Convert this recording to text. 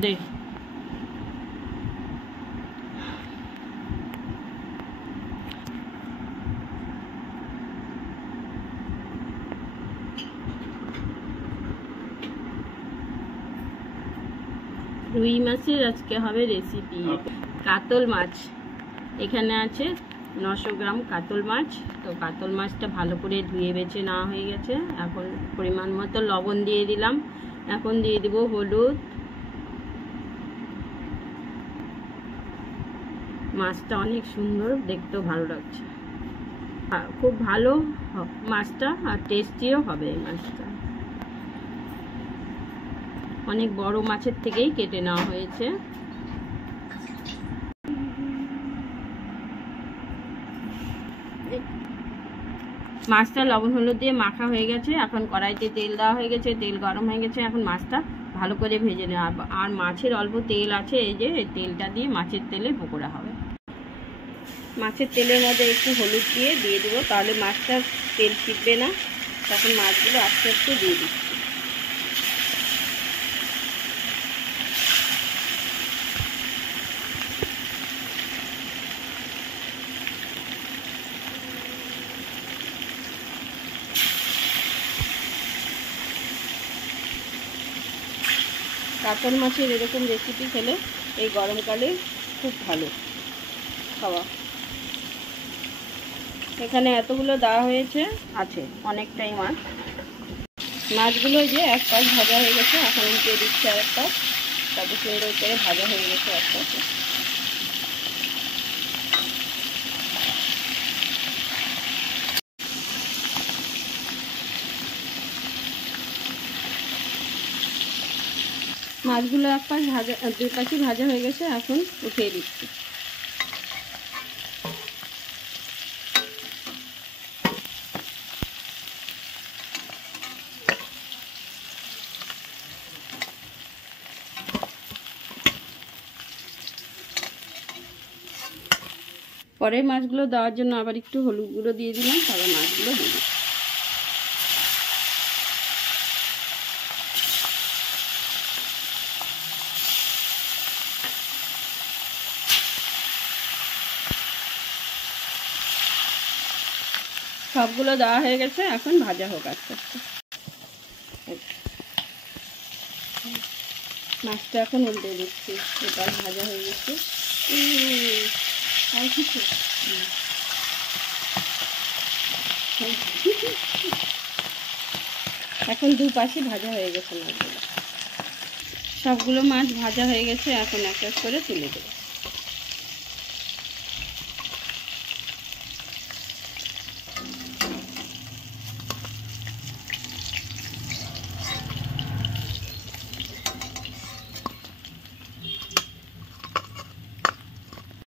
দে রুই মাছের আজকে হবে রেসিপি। কাতল মাছ এখানে আছে 900 গ্রাম কাতল মাছ। তো কাতল মাছটা ভালো করে ধুয়ে বেছে নেওয়া হয়ে গেছে। এখন পরিমাণ মতো লবণ দিয়ে দিলাম। এখন দিয়ে দিব হলুদ। মাছটা অনেক সুন্দর, দেখতেও ভালো লাগছে, খুব ভালো মাছটা, আর টেস্টিও হবে এই মাছটা। অনেক বড় মাছের থেকেই কেটে নেওয়া হয়েছে। মাছটা লবণ হলুদ দিয়ে মাখা হয়ে গেছে। এখন কড়াইতে তেল দেওয়া হয়ে গেছে, তেল গরম হয়ে গেছে। এখন মাছটা ভালো করে ভেজে নেওয়া। আর মাছের অল্প তেল আছে, এই যে তেলটা দিয়ে মাছের তেলে পকোড়া হবে। মাছের তেলের মধ্যে একটু হলুদ দিয়ে দেবো, তাহলে মাছটা তেল ছিটবে না। তখন মাছগুলো আস্তে আস্তে দিয়ে দিচ্ছি। কাতল মাছের এরকম রেসিপি খেলে এই গরমকালে খুব ভালো খাওয়া। এখানে এতগুলো দেওয়া হয়েছে, আছে অনেকটাই মাছ। মাছগুলো যে এক পাশ ভাজা হয়ে গেছে, এখন উল্টে দিচ্ছি আর একটা। কত সুন্দর করে ভাজা হয়ে গেছে এক পাশে। মাছগুলো এক পাশ ভাজা, দুই পাশই ভাজা হয়ে গেছে। এখন উঠিয়ে দিচ্ছি। পরে মাছগুলো দেওয়ার জন্য আবার একটু হলুদ গুঁড়ো দিয়ে দিলাম, তারপর মাছগুলো দিয়ে দিচ্ছি। সবগুলো দেওয়া হয়ে গেছে, এখন ভাজা হোক আস্তে আস্তে। মাছটা এখন উল্টে দিচ্ছি। এবার ভাজা হয়ে গেছে। আর কিছু এখন দুপাশে ভাজা হয়ে গেছে মাছগুলো। সবগুলো মাছ ভাজা হয়ে গেছে, এখন এক এক করে তুলে দেবো।